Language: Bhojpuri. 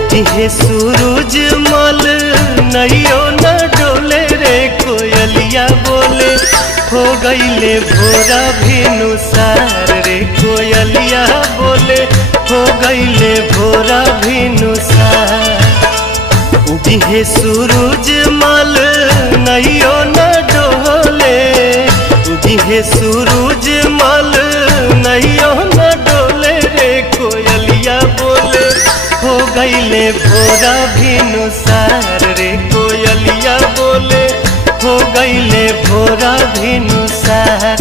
उगिहे सूरज मल नैयो न डोले रे कोयलिया बोले हो गईले भोरा भिनुसार रे कोयलिया बोले हो गईले भोरा भिनुसार। उगिहे सूरज मल नैयो न डोले उगिहे सूरज मल नैयो न डोले रे कोयलिया बोले हो गईले भोरा भिनुसार रे कोयलिया बोले हो गईले भोरा भिनुसार।